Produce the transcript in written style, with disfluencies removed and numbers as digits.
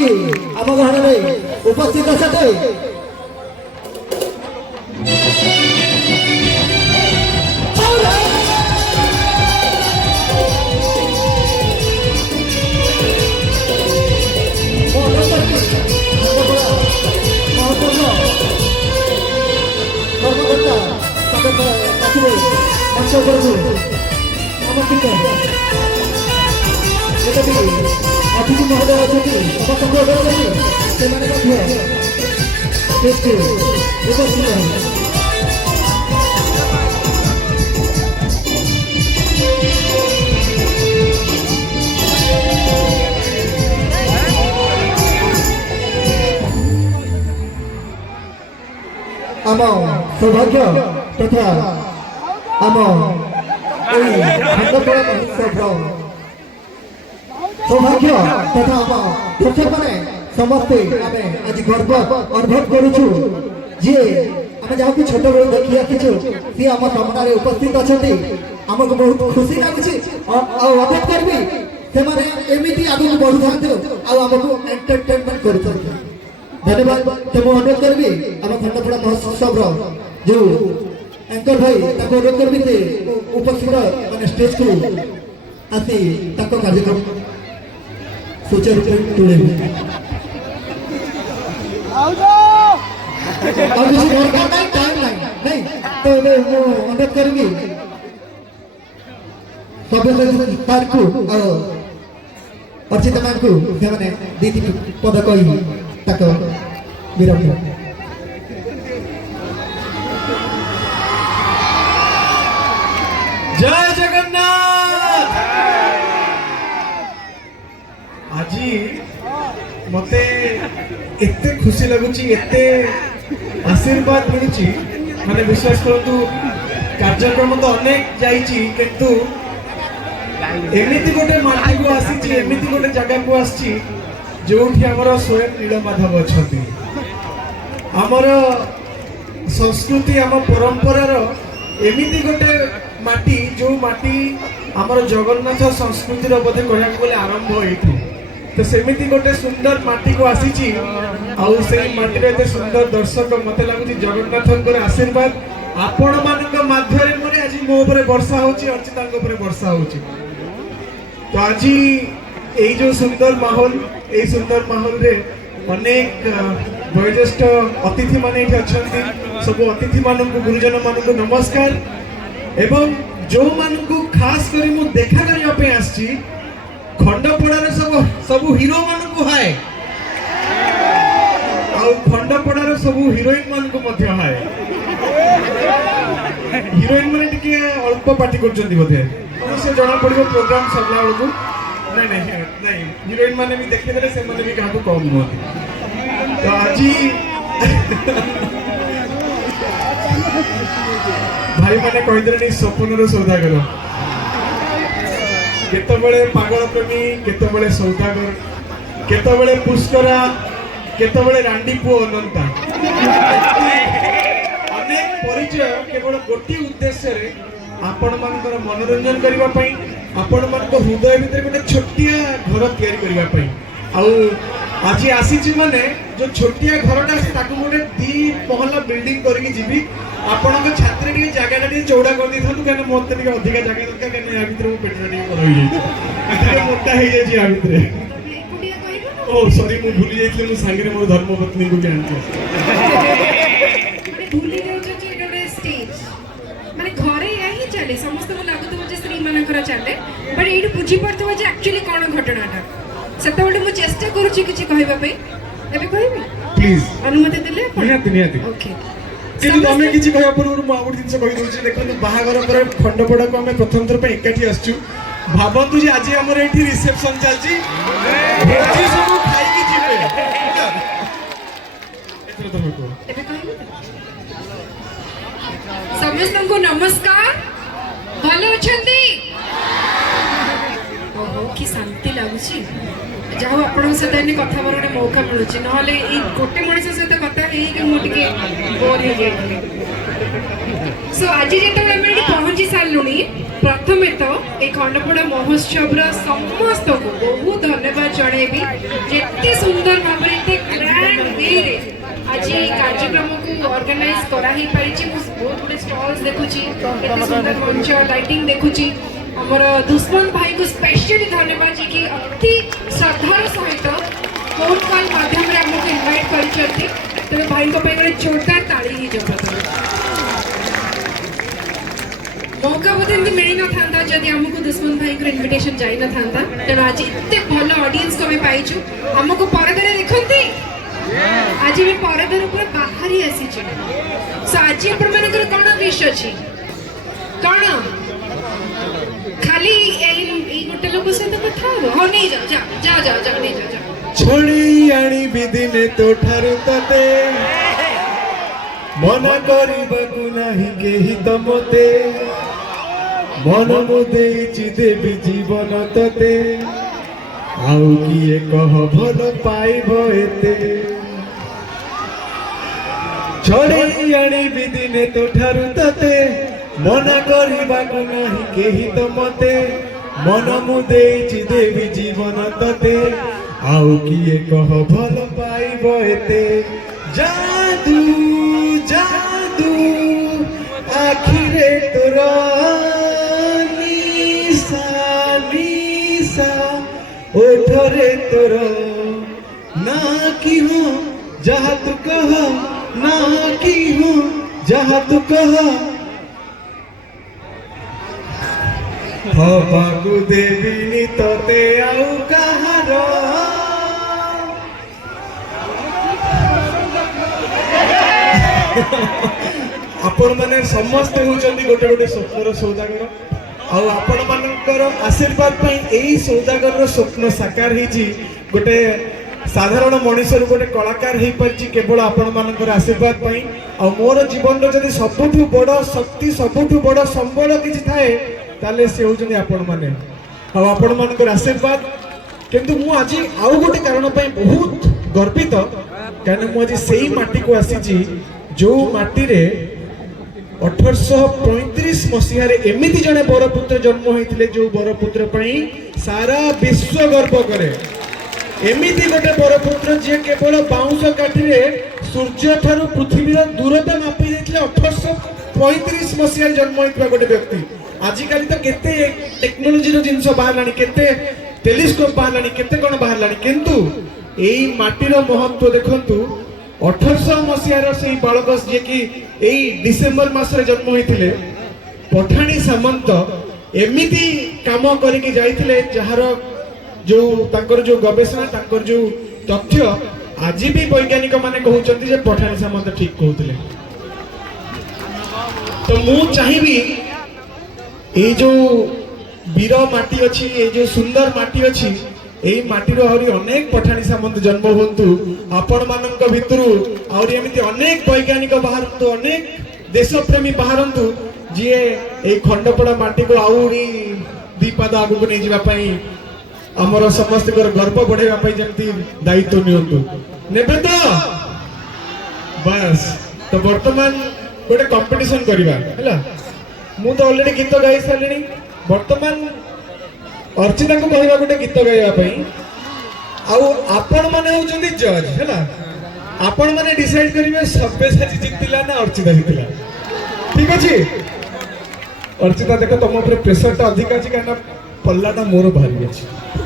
ଆଜି ଆମ ଘରରେ ଉପସ୍ଥିତ ଅଛନ୍ତି अतिथि महोदय अच्छी समस्त से उपस्थित आम सौभाग्य तथा आम खंडपड़ा महोत्सव सौभाग्य तथा आम दर्शक मैंने समस्ते आम आज गर्व अनुभव करुचु जी आम जहाँ की छोट बेलू देखी आखिचु सी आम सामने उपस्थित अच्छा आमको बहुत खुशी लगे अनुभव करी से एमती आगे बढ़ू था आमको एंटरटेनमेंट कर धन्यवाद तो मुझे अनुरोध करी आम खंडपड़ा महोत्सव जो एंकर भाई अनुरोध करी से उपस्थित मैंने स्टेज को आसी कार्यक्रम सुचारू तुले नहीं तो अनुरोध करी सब को अर्चिता मैम को दी पद कही विराम जय जगन्नाथ। आज मते एते खुशी लगुची एते आशीर्वाद मिलुची माने विश्वास करतु कार्यक्रम तो अनेक जाईची किंतु एमिति गोटे माटी को आसीची एमिति गोटे जगह को आसीची जोठी हमर स्वयं नीलमाधव अछंती हमर संस्कृति हम परंपरार एमिति गोटे माटी जो माटी हमर जगन्नाथ संस्कृतिर बोधे कहया बोले आरंभ होइथु तो सेमिति गोटे सुंदर माटी को आसीची आउ सेही माटी रे एते सुंदर दर्शक मते लागुची जगन्नाथंकर आशीर्वाद आपण मानक माध्यरे मोरे आज मो ऊपर वर्षा होची अर्चितांक ऊपर वर्षा होची तो आज এই जो सुंदर माहौल এই सुंदर माहौल रे अनेक वयोज्येष्ठ अतिथि माने एठी अछंती सब अतिथि मानक गुरुजन मानक नमस्कार एवं जो मानक खास करी मु देखा करिया पे आछि खंडपड़ार सब हीरो मानक हाय आ खंडपड़ार सब हीरोइन मानक मध्य हाय हीरोइन माने टिके अल्प पार्टी करछंती बोधे से जणा पड़िबो प्रोग्राम सबला बेलकू नहीं नहीं नहीं हीरोइन माने भी देखे देले से माने भी काहू कम नुह तो आज भाई माने कहि देले स्वप्नर सौदागर केतबेले पागल प्रेमी केतबेले सौदागर केतबेले पुष्करा केतबेले रांडी पुओ अनंता अनेक परिचय केवल गोटी उद्देश्य रे आपण मानकर मनोरंजन करबा पई आपण मानक हृदय भीतर गोटे छोटिया घर तैयारी करबा पई आउ आज आसीची माने जो छोटिया घरटा से ताकू गोटे 2 महला बिल्डिंग करके जीबी आपनक छात्री के जगह टी चौड़ा कर दी थातु कने मोते टी अधिक जगह दरकार कने या भीतर पेटरा टी कर होई जाई एते मोटा हे जाई या भीतर ओ सॉरी मु भूली जाइतले मु संगे रे मोर धर्मपत्नी को जानते माने भूली जाउ जे एडोडे स्टेज माने घरे यही चले समस्त को लागत जे श्री मानकर चले बट एडू बुझी पड़तो जे एक्चुअली कोन घटनाटा सेते बडे मु चेष्टा करूची किछि कहबा पे एबे कहबी प्लीज अनुमति देले निहाती ओके किंतु तमे किछि कहया पूर्व मु आउट दिन से कहि दोछि देखनु बाहागर पर खंडपड़ा को हमें प्रथम थर पे एकाठी आछू भाबंतु जे आज हमर एठी रिसेप्शन चलची भोजी सब खाई की जिबे एतरो तमे को एबे कहबी समस्त को नमस्कार भलो अछंती ओहो की शांति लागुची जाओ आपण सहित एने कथा बरणे मौका मिलुची नहले ई गोटे मଣିଷ सहित कथा हेई कि मु टिके बोर हे जाई सो आज जिते आम ये पहुंची सारूँ प्रथमे तो ये खंडपड़ा महोत्सव समस्त को बहुत धन्यवाद जनइबी जिते सुंदर भाव ग्रांड वे आज ये कार्यक्रम को ऑर्गेनाइज कराई पारिछि बहुत गुड़े स्टॉल्स देखुची केते सुंदर मंच लाइटिंग देखुची हमर दुश्मन भाई को स्पेशली धन्यवाद जी कि अति श्रद्धार सहित फोन कॉल माध्यम रे हमको इनवाइट करछथि तबे भाई को पे गोटे जोरदार ताली ही जब मौका बोधे एमती मिल न था जदि आमको दुश्मन भाई को इनविटेशन जाई न था तेणु आज एते भल ऑडियंस को आम पाइछु आमको परदारे देखंती आज मैं परदार ऊपर बाहरी आसी सो आज आपण मानकर कोन विश अछि कोन खाली एई गोटे लोक सहित कथा हो हो नहीं जा जा जा जा जा नहीं जा जा छोड़ी आनी बिदिने तो ठारू तते मना करबाकू नाही केही तमते मन मुदेइछि देवी जीवन तते आउ किए कह भल पाइब एते छोड़ी आनी बिदिने तो ठारू तते मना करबाकू नाही केही तमते मन मुदेइछि देवी जीवन तते आउ किए कह भल पाइब एते जादू जादू आखिरे तोर निशा निशा ओठरे तोर ना की हो जहाँ तू कह ना की हो जहाँ तू कह हबाकू देवी तोते आउ कहार आपण माने समस्त होचंदी गोटे गोटे स्वप्नर सौदागर आउ आपण मानकर आशीर्वाद पई एई सौदागर स्वप्न साकार हेची गोटे साधारण मनुष्य गोटे कलाकार हो पार्टी केवल आपण मानकर आशीर्वाद पई आ मोर जीवन रो जदी सबठु बड़ शक्ति सबठु बड़ संबल किछि थाए ताले से होचंदी आपण माने आ आपण मानकर आशीर्वाद किंतु मु आज आउ गोटे कारण पई बहुत गर्वित कारण मु आज सेही माटी को आसीची जो माटी रे 1835 मसीह एमिति जने बरपुत्र जन्म होइथिले जो बरपुत्र पई सारा विश्व गर्व करे एमिति गोटे बरपुत्र जे केवल बाउंस काठी रे सूर्य थारु पृथ्वी रो दूरता मापी देथिले 1835 मसीह जन्म होइतबा गोटे व्यक्ति आजिकाली तो केते टेक्नोलॉजी रो जिंस बाहरलानी केते टेलीस्कोप बाहरलानी केते कोन बाहरलानी किंतु एई माटीर महत्व देखंतु 1800 मसीहार से बालक जे कि एई डिसेंबर मास रे जन्म होइथिले पठाणी सामंत एमिति काम करिके जाइथिले जहार जो तांकर जो गवेषणा तांकर जो तथ्य आज भी वैज्ञानिक माने कहउचंती जे पठाणी सामंत ठीक कहउथिले तो मु चाहिबी ए जो वीर माटी अच्छी ए जो सुंदर माटी अच्छी एई माटीर आहरी अनेक पठाणी सामंत जन्म होन्तु आपण मानक भितरु आहरी एमिति अनेक वैज्ञानिक बाहरन्तु अनेक देशप्रेमी बाहरन्तु जे एई खंडपड़ा माटी को आहरी दीपाद आगु नै जिबा पई हमर समस्त गर्व बढ़ेबा पई जेमति दायित्व नियंतु नेबे तो बस तो वर्तमान गोटे कंपटीशन करिबा हैला मु तो ऑलरेडी गीत गाई सारलिनी वर्तमान अर्चिता को कहवा गोटे गीत गाइबा आउ आपण माने होचंदी जज हैला आपण माने डिसाइड करिवे सभ्यसाची जितिला ना अर्चिता जितिला ठीक अछि अर्चिता देखो तुम ऊपर प्रेशर टा अधिक अछि काना पल्लाटा मोर भारी अछि